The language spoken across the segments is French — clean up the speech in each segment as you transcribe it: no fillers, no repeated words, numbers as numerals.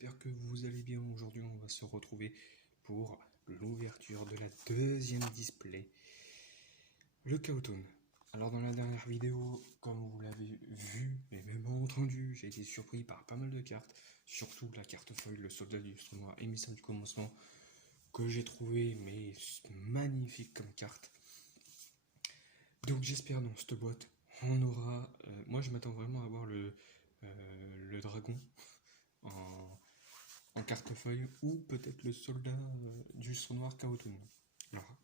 j'espère que vous allez bien. Aujourd'hui, on va se retrouver pour l'ouverture de la deuxième display, le Chaotone. Alors dans la dernière vidéo, comme vous l'avez vu et même entendu, j'ai été surpris par pas mal de cartes, surtout la carte feuille, le soldat du noir, émissaire du commencement, que j'ai trouvé mais magnifique comme carte. Donc j'espère dans cette boîte, on aura... moi je m'attends vraiment à avoir le dragon en carte-feuille ou peut-être le soldat du noir Chaotone. Alors,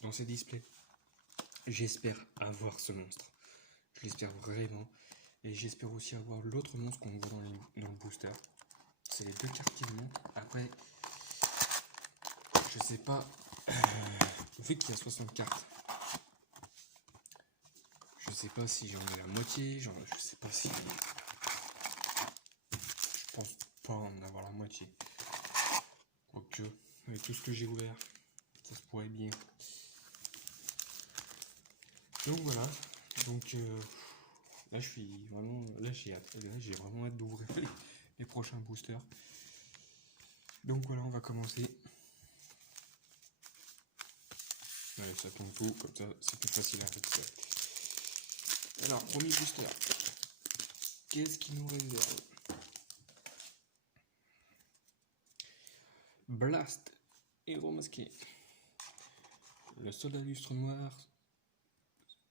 dans ces displays, j'espère avoir ce monstre. Je l'espère vraiment. Et j'espère aussi avoir l'autre monstre qu'on voit dans le booster. C'est les deux cartes qui me manquent. Après, je sais pas. Vu qu'il y a 60 cartes, je sais pas si j'en ai la moitié. Je sais pas si. Je pense pas en avoir la moitié. Ok, avec tout ce que j'ai ouvert, ça se pourrait bien. Donc voilà. Donc là je suis vraiment. Là j'ai hâte. Là j'ai vraiment hâte d'ouvrir les prochains boosters. Donc voilà, on va commencer. Allez, ça tombe tout, comme ça c'est plus facile à récupérer. Alors, premier booster. Qu'est-ce qu'il nous réserve? Blast, héros masqué. Le soldat lustre noir,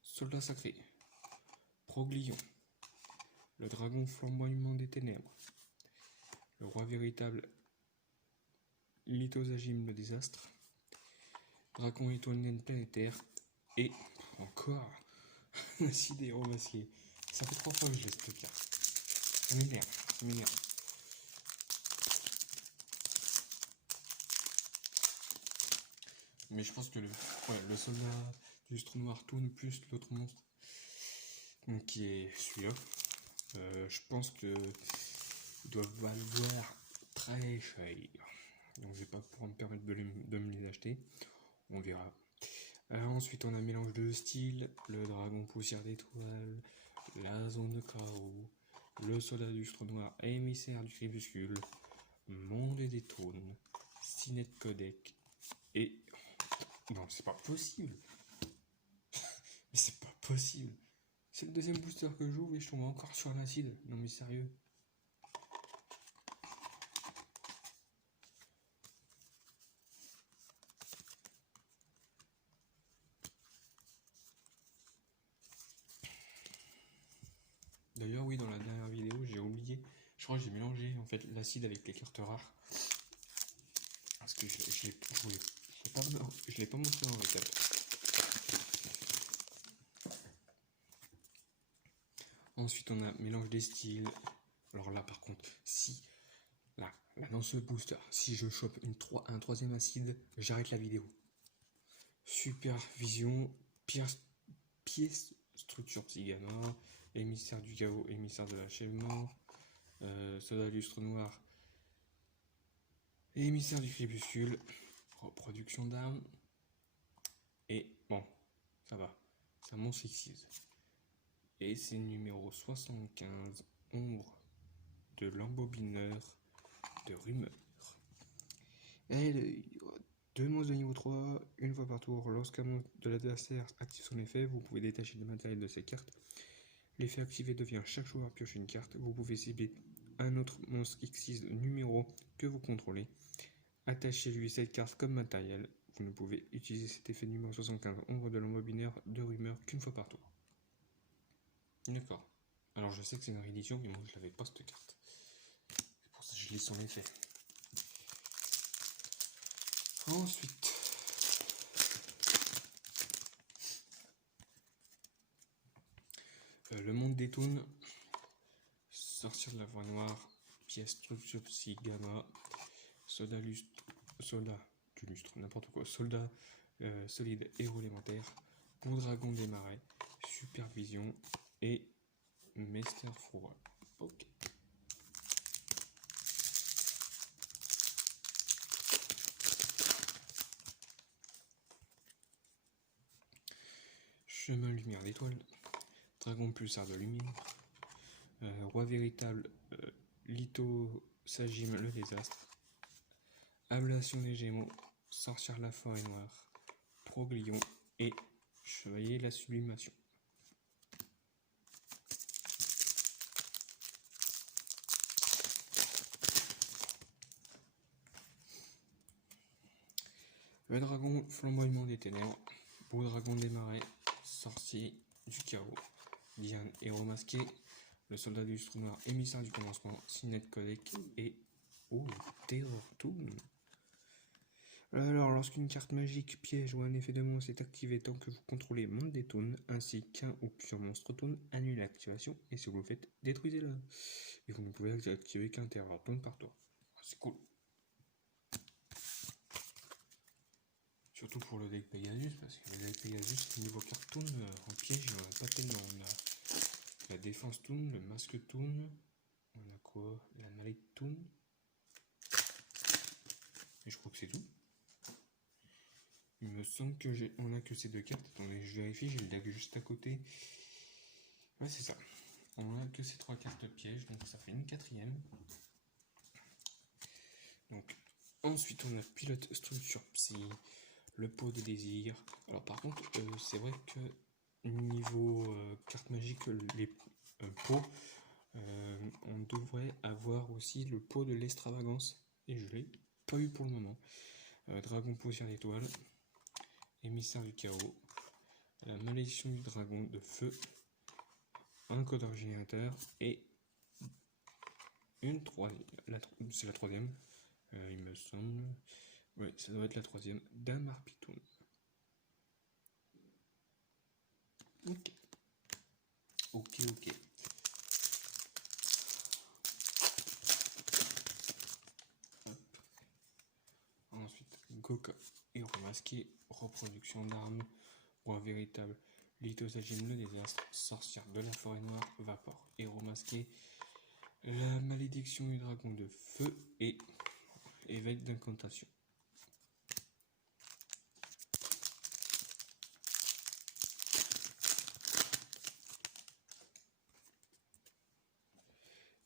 soldat sacré. Proglion. Le dragon flamboiement des ténèbres. Le roi véritable, Lithosagime le désastre. Dragon étoile planétaire. Et encore un acide héros masqué. Ça fait 3 fois que je laisse cette carte. Ça m'énerve, ça m'énerve. Mais je pense que le soldat du lustre noir tourne plus l'autre monstre, donc qui est celui-là. Je pense que ils doivent valoir très cher. Donc je vais pas pouvoir me permettre de me les acheter. On verra. Ensuite on a un mélange de styles, le dragon poussière d'étoiles, la zone de chaos, le soldat du lustre noir, émissaire du crépuscule, monde des trônes, Cinet Codec et... Non, c'est pas possible. Mais c'est pas possible. C'est le deuxième booster que j'ouvre et je tombe encore sur l'acide. Non mais sérieux. D'ailleurs oui, dans la dernière vidéo j'ai oublié. Je crois que j'ai mélangé en fait l'acide avec les cartes rares. Parce que je l'ai pas montré en récap. Ensuite on a mélange des styles. Alors là par contre, si là dans ce booster, si je chope un troisième acide, j'arrête la vidéo. Supervision, pièce structure Psygama, émissaire du chaos, émissaire de l'achèvement, soldat lustre noir, émissaire du crépuscule, reproduction d'armes, et bon, ça va, c'est un monstre X6. Et c'est numéro 75, ombre de l'embobineur de rumeur. Et deux monstres de niveau 3, une fois par tour, lorsqu'un monstre de l'adversaire active son effet, vous pouvez détacher le matériel de ces cartes. L'effet activé devient chaque joueur pioche une carte. Vous pouvez cibler un autre monstre X6 de numéro que vous contrôlez. Attachez-lui cette carte comme matériel. Vous ne pouvez utiliser cet effet numéro 75 ombre de l'embobineur de rumeur qu'une fois par tour. D'accord. Alors je sais que c'est une réédition, mais moi je l'avais pas cette carte. C'est pour ça que je lis son effet. Ensuite, le monde des toons, sortir de la voie noire, pièce structure psy gamma, soldat du lustre, n'importe quoi, soldat solide héros élémentaire, pour dragon des marais, supervision et Mester froid. Ok. Chemin lumière d'étoile, dragon pulsar de lumière, roi véritable, Sagim le désastre, Ablation des Gémeaux, Sorcière la forêt noire, Proglion et Chevalier la sublimation. Le dragon flamboiement des ténèbres, Beau dragon des marais, Sorcier du chaos, Diane héros masqué, le soldat du lustre noir, émissaire du commencement, Sinette Codec et Terror Toon. Alors, lorsqu'une carte magique, piège ou un effet de monstre est activé tant que vous contrôlez monde des toons, ainsi qu'un ou plusieurs monstres toons, annulez l'activation et si vous le faites, détruisez-le. Et vous ne pouvez activer qu'un terror toon par tour. C'est cool. Surtout pour le deck Pegasus, parce que le deck Pegasus, niveau carte toon, en piège, il n'y en a pas tellement. On a la défense toon, le masque toon, on a quoi? La malédiction toon. Et je crois que c'est tout. Il me semble que on a que ces deux cartes. Attendez, je vérifie, j'ai le deck juste à côté. Ouais, c'est ça. On a que ces trois cartes pièges, donc ça fait une quatrième. Donc, ensuite, on a pilote structure psy, le pot de désir. Alors, par contre, c'est vrai que niveau carte magique, les pots, on devrait avoir aussi le pot de l'extravagance. Et je l'ai pas eu pour le moment. Dragon poussière d'étoile, émissaire du chaos, la malédiction du dragon de feu, un codeur générateur et une troisième. C'est la troisième, il me semble. Ouais, ça doit être la troisième d'un Marpitoon. Ok. Hop. Ensuite, Goka, héros masqué, reproduction d'armes, roi véritable, Lithosagine le désastre, sorcière de la forêt noire, Vapor, héros masqué, la malédiction du dragon de feu et éveil d'incantation.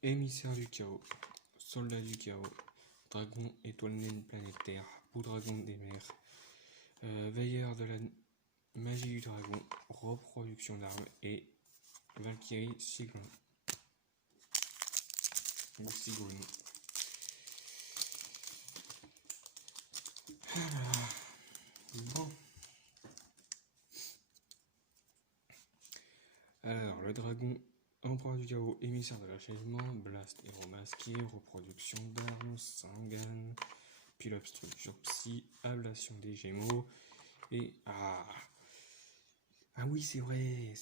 Émissaire du chaos, soldat du chaos, dragon étoile naine planétaire, beau dragon des mers, veilleur de la magie du dragon, reproduction d'armes et Valkyrie Siglon. Ou Siglon. Bon. Alors, le dragon, empereur du chaos, émissaire de l'achèvement, blast, héros masqué, reproduction d'armes, sangan, pilote structure psy, ablation des gémeaux, et ah oui, c'est vrai,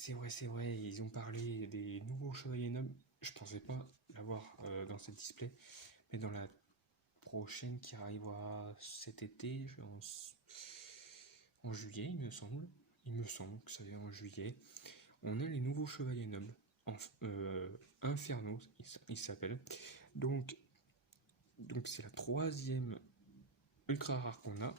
ils ont parlé des nouveaux chevaliers nobles. Je pensais pas l'avoir dans cette display, mais dans la prochaine qui arrivera cet été, en juillet, il me semble. Il me semble que ça vient en juillet. On a les nouveaux chevaliers nobles, Inferno, ils s'appellent. Donc c'est la troisième ultra rare qu'on a.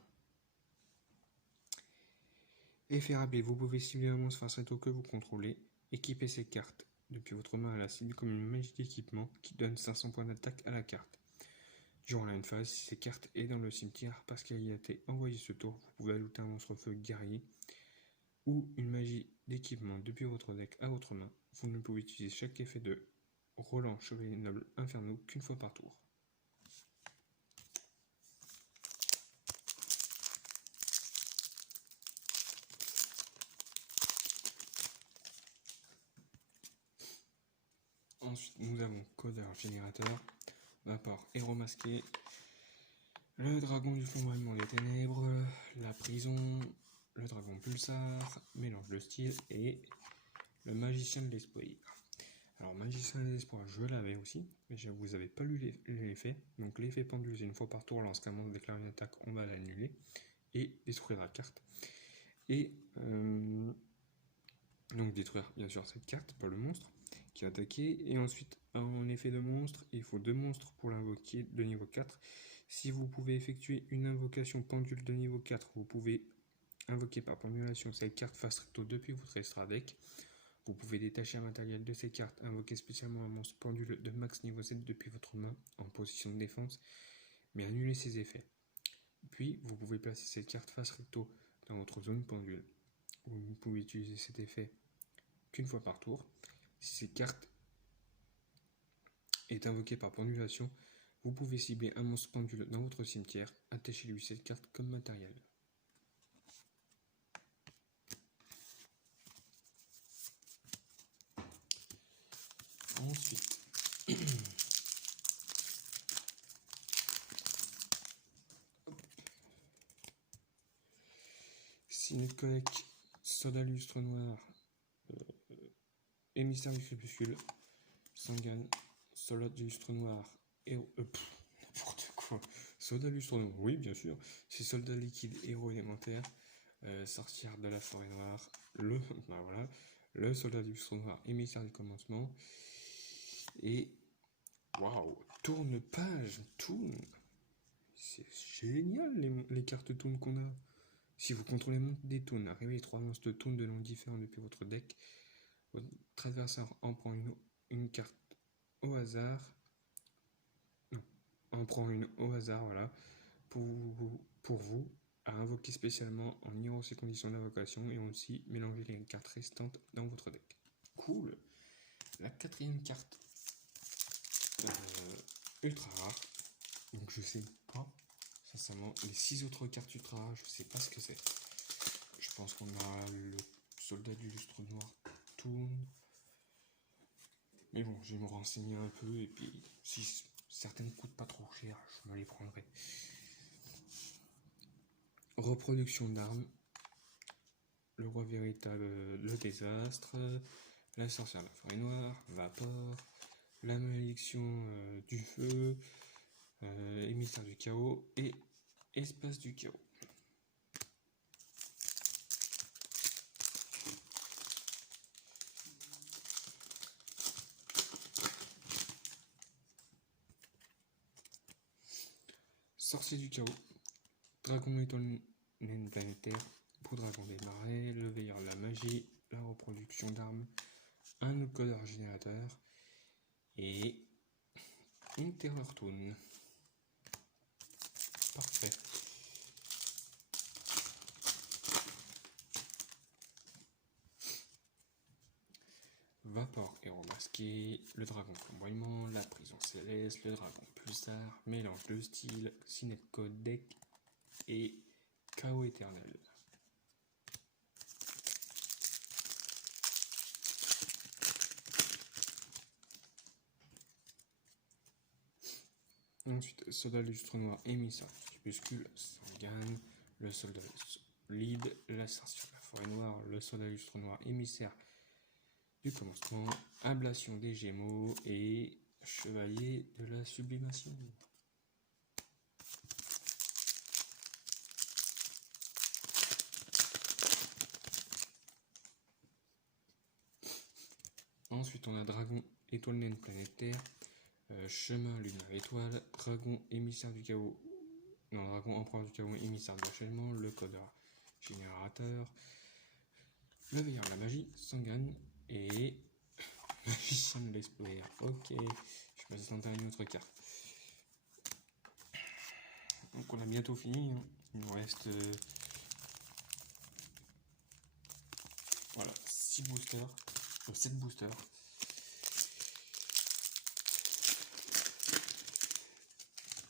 Effet rabais, vous pouvez cibler un monstre face à tout que vous contrôlez. Équipez ces cartes depuis votre main à la cible comme une magie d'équipement qui donne 500 points d'attaque à la carte. Durant la phase, si cette carte est dans le cimetière parce qu'elle y a été envoyée ce tour, vous pouvez ajouter un monstre feu guerrier ou une magie d'équipement depuis votre deck à votre main. Vous ne pouvez utiliser chaque effet de Roland Chevalier Noble Inferno qu'une fois par tour. Ensuite, nous avons Codeur Générateur, Vapor Héros Masqué, le Dragon du Flamboiement des Ténèbres, la Prison, le Dragon Pulsar, Mélange de style et le Magicien de l'Espoir. Alors, Magicien de l'Espoir, je l'avais aussi, mais vous n'avez pas lu l'effet. Donc, l'effet pendule, c'est une fois par tour, lorsqu'un monstre déclare une attaque, on va l'annuler et détruire la carte. Et donc, détruire bien sûr cette carte, pas le monstre qui a attaqué. Et ensuite, en effet de monstre, il faut 2 monstres pour l'invoquer de niveau 4. Si vous pouvez effectuer une invocation pendule de niveau 4, vous pouvez invoquer par pendulation cette carte face recto depuis votre extra deck. Vous pouvez détacher un matériel de ces cartes, invoquer spécialement un monstre pendule de max niveau 7 depuis votre main en position de défense, mais annuler ses effets. Puis, vous pouvez placer cette carte face recto dans votre zone pendule. Vous ne pouvez utiliser cet effet qu'une fois par tour. Si cette carte est invoquée par pendulation, vous pouvez cibler un monstre pendule dans votre cimetière, attachez-lui cette carte comme matériel. Ensuite, si notre collègue Soldat Lustre Noir, Émissaire du Crépuscule, Sangan, Soldat du Lustre Noir, héros. N'importe quoi. Soldat Lustre Noir, oui, bien sûr. C'est Soldat Liquide, héros élémentaire, Sorcière de la Forêt Noire, le Soldat du Lustre Noir, Émissaire du Commencement. Et waouh, tourne page, tourne. C'est génial les cartes toon qu'on a. Si vous contrôlez des toons, arrivez 3 monstres de toon de noms différents depuis votre deck. Votre adversaire en prend une carte au hasard. Non, en prend une au hasard, voilà. Pour vous, à invoquer spécialement en ignorant ses conditions d'invocation et aussi mélanger les cartes restantes dans votre deck. Cool. La quatrième carte ultra rare. Donc je sais pas. Sincèrement, les 6 autres cartes ultra rares, je sais pas ce que c'est. Je pense qu'on a le Soldat du Lustre Noir Toon. Mais bon, je vais me renseigner un peu et puis si certaines coûtent pas trop cher, je me les prendrai. Reproduction d'armes. Le roi véritable, le désastre. La sorcière de la forêt noire. Vapor. La malédiction du feu. Émissaire du chaos et espace du chaos. Sorcier du chaos, dragon étoile naine planétaire, pour dragon des marais, le veilleur de la magie, la reproduction d'armes, un autre codeur générateur et une terreur toon. Parfait. Vapor héros masqué, le dragon flamboiement, la prison céleste, le dragon pulsar, mélange de style, Cinet Code Deck et chaos éternel. Ensuite, Soldat Lustre Noir, Émissaire du Crépuscule, Sangan, le Soldat Lead, la Sorcière de la Forêt Noire, le Soldat Lustre Noir, Émissaire du Commencement, Ablation des Gémeaux et Chevalier de la Sublimation. Ensuite, on a Dragon, Étoile naine planétaire, Chemin lunaire étoile, Dragon émissaire du chaos, non, Dragon empereur du chaos, émissaire de l'enchaînement, le codeur générateur, le veilleur de la magie, Sangan et magicien de l'espoir. Ok, je passe à une autre carte. Donc on a bientôt fini, hein. Il nous reste voilà, 6 boosters, 7 boosters.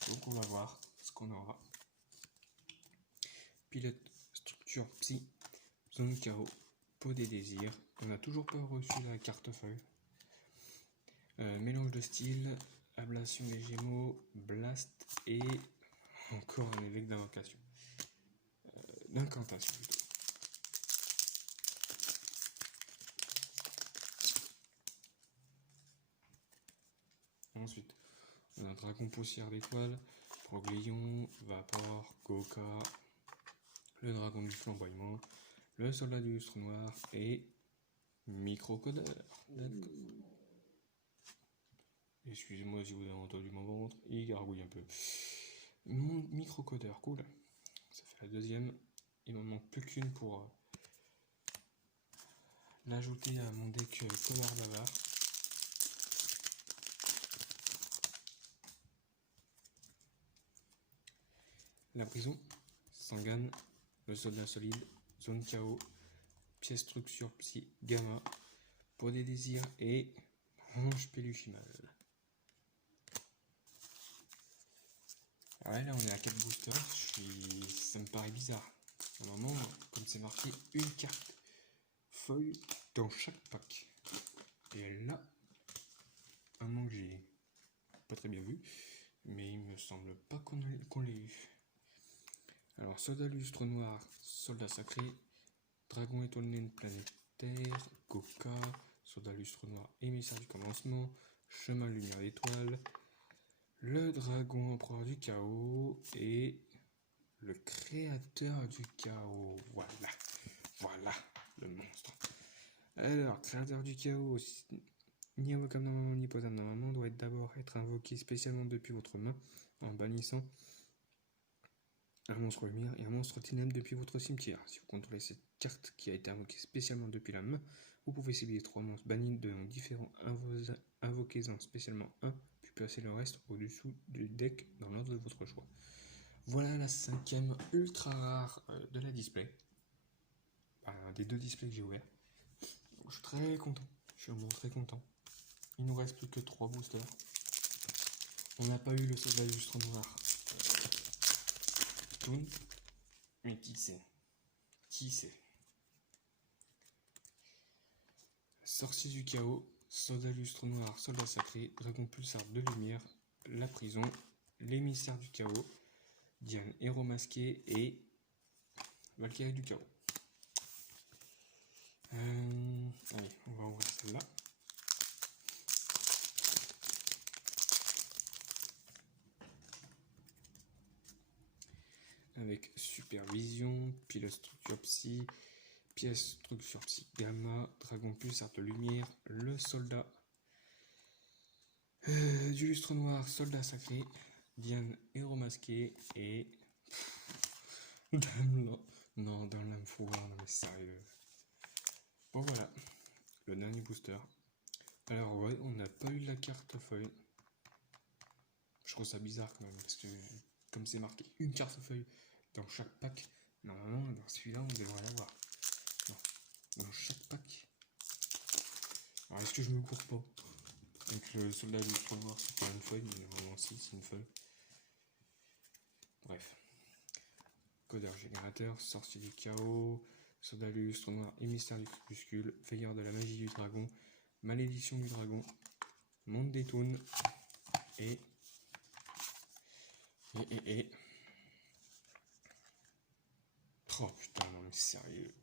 Donc on va voir ce qu'on aura. Pilote, structure psy, zone chaos, pot des désirs. On n'a toujours pas reçu la carte feuille. Mélange de style, ablation des gémeaux, blast et encore un évêque d'invocation. D'incantation plutôt. Ensuite, on a un dragon poussière d'étoile, Proglion, Vapor, Goka, le dragon du flamboiement, le soldat du lustre noir et microcodeur. D'accord. Excusez-moi si vous avez entendu mon ventre, il gargouille un peu. Mon microcodeur, cool. Ça fait la deuxième. Il m'en manque plus qu'une pour l'ajouter à mon deck Polar Bavard. La prison, Sangan, le soldat solide, zone chaos, pièce truc sur psy, gamma, pour des désirs et ange peluchimal. Ouais, là on est à 4 boosters, ça me paraît bizarre. Normalement, comme c'est marqué une carte feuille dans chaque pack. Et là, un nom que j'ai pas très bien vu, mais il me semble pas qu'on l'ait eu. Alors, soldat lustre noir, soldat sacré, dragon étoilé planétaire, Coca, soldat lustre noir, émissaire du commencement, chemin lumière d'étoile, le dragon empereur du chaos et le créateur du chaos. Voilà le monstre. Alors, créateur du chaos, ni invocable normalement ni posable normalement, doit d'abord être invoqué spécialement depuis votre main en bannissant un monstre lumière et un monstre ténèbres depuis votre cimetière. Si vous contrôlez cette carte qui a été invoquée spécialement depuis la main, vous pouvez cibler 3 monstres bannis de noms différents, invoquez-en spécialement un, puis placer le reste au-dessous du deck dans l'ordre de votre choix. Voilà la 5e ultra rare de la display. Des 2 displays que j'ai ouverts. Je suis très content. Je suis vraiment très content. Il nous reste plus que 3 boosters. On n'a pas eu le soldat lustre noir. Toon. Mais qui c'est? Sorcier du chaos, soldat lustre noir, soldat sacré, dragon pulsar de lumière, la prison, l'émissaire du chaos, Diane héros masqué et Valkyrie du chaos. Allez, on va ouvrir celle-là. Avec supervision, pilote structure psy, pièce structure psy gamma, dragon pulsar de lumière, le soldat du lustre noir, soldat sacré, Diane héros masqué et non, dans l'âme fourrure, non mais sérieux. Bon voilà, le dernier booster. Alors ouais, on n'a pas eu la carte feuille. Je trouve ça bizarre quand même, parce que comme c'est marqué une carte feuille dans chaque pack, normalement dans celui-là on devrait l'avoir. Non, dans chaque pack. Alors est-ce que je me cours pas? Donc le soldat du lustre noir c'est pas une feuille, mais vraiment si c'est une feuille. Bref. Codeur générateur, sorcier du chaos, soldat du lustre noir, émissaire du crépuscule, veilleur de la magie du dragon, malédiction du dragon, monde des toons et oh putain, non mais sérieux.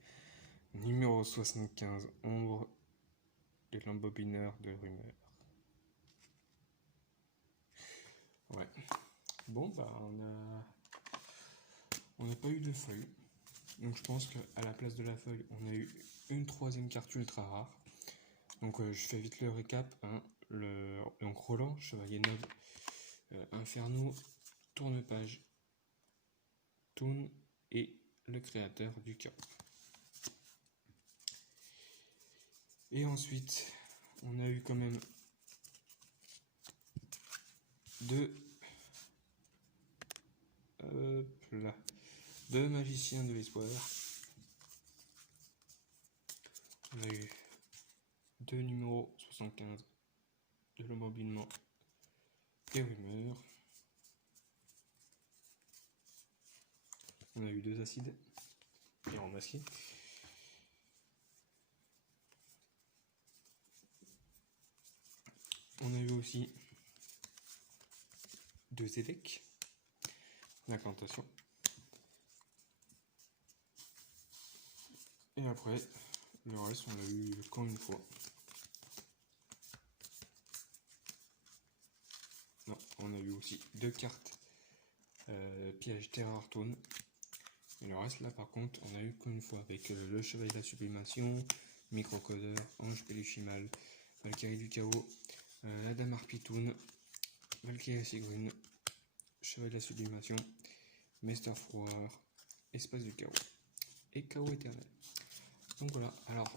Numéro 75, ombre et l'embobineur de rumeurs. Ouais. Bon, bah on n'a pas eu de feuille. Donc je pense qu'à la place de la feuille, on a eu une 3e carte ultra rare. Donc je fais vite le récap. Hein. Donc Roland, chevalier noble, Inferno, tourne-page, Toon et le créateur du chaos. Et ensuite, on a eu quand même deux magiciens de l'espoir. On a eu 2 numéros 75 de l'embobinement et rumeurs. On a eu 2 acides et remasqués. On a eu aussi 2 évêques, l'incantation. Et après, le reste, on l'a eu qu'en une fois. Non, on a eu aussi 2 cartes piège terror toon. Et le reste, là, par contre, on a eu qu'une fois avec le chevalier de la sublimation, microcodeur, ange peluchimal, Valkyrie du chaos, la dame harpitoun, Valkyrie Sigrun, chevalier de la sublimation, Mester Froir, espace du chaos et chaos éternel. Donc voilà, alors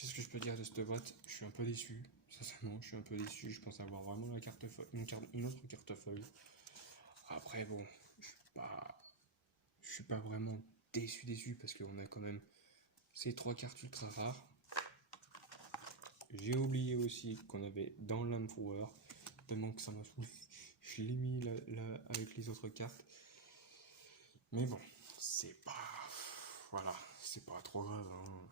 qu'est-ce que je peux dire de cette boîte? Je suis un peu déçu. Sincèrement, je suis un peu déçu. Je pense avoir vraiment la carte une autre carte feuille. Après, bon, je suis pas vraiment déçu parce qu'on a quand même ces 3 cartes ultra rares. J'ai oublié aussi qu'on avait dans Landflower, tellement que ça m'a saoulé. Je l'ai mis là avec les autres cartes. Mais bon, c'est pas. Voilà, c'est pas trop grave. Hein.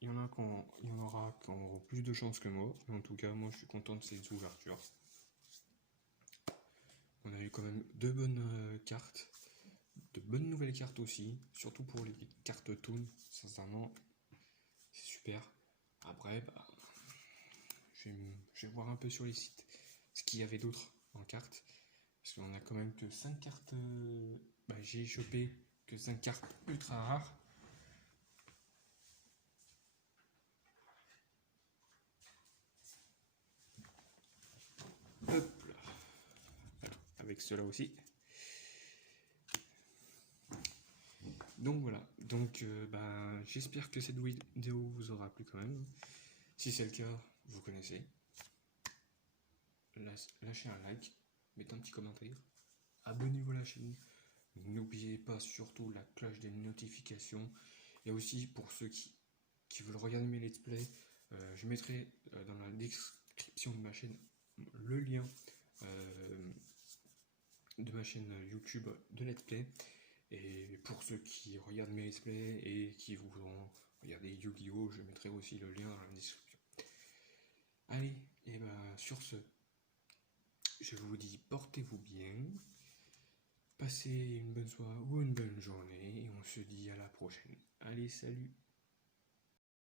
Il y en aura qui auront plus de chance que moi. Mais en tout cas, moi je suis content de ces ouvertures. On a eu quand même 2 bonnes cartes. De bonnes nouvelles cartes aussi. Surtout pour les cartes Toon. Sincèrement, c'est super. Après, je vais voir un peu sur les sites ce qu'il y avait d'autre en cartes. Parce qu'on a quand même que 5 cartes. J'ai chopé que 5 cartes ultra rares. Hop là. Avec cela aussi. Donc voilà. Donc j'espère que cette vidéo vous aura plu quand même. Si c'est le cas, vous connaissez. Lâchez un like, mettez un petit commentaire, abonnez-vous à la chaîne. N'oubliez pas surtout la cloche des notifications. Et aussi pour ceux qui veulent regarder mes let's play, je mettrai dans la description de ma chaîne le lien de ma chaîne YouTube de let's play. Et pour ceux qui regardent mes let's play et qui voudront regarder Yu-Gi-Oh, je mettrai aussi le lien dans la description. Allez, et sur ce, je vous dis portez-vous bien, passez une bonne soirée ou une bonne journée et on se dit à la prochaine. Allez, salut!